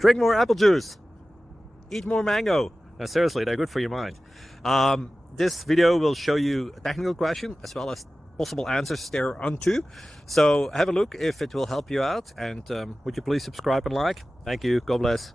Drink more apple juice. Eat more mango. No, seriously, they're good for your mind. This video will show you a technical question as well as possible answers thereunto. So have a look if it will help you out, and would you please subscribe and like? Thank you. God bless.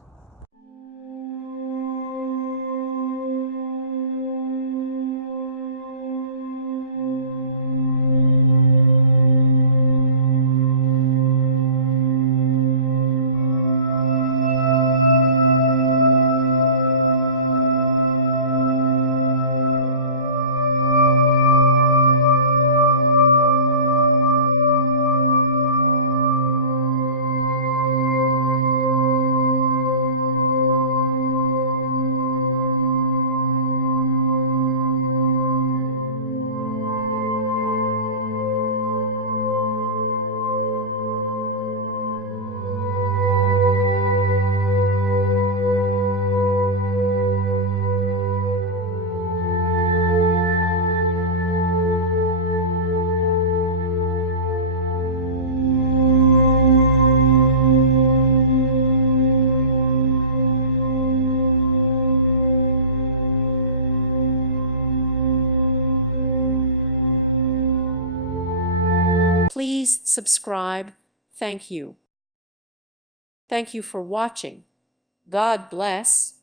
Please subscribe. Thank you. Thank you for watching. God bless.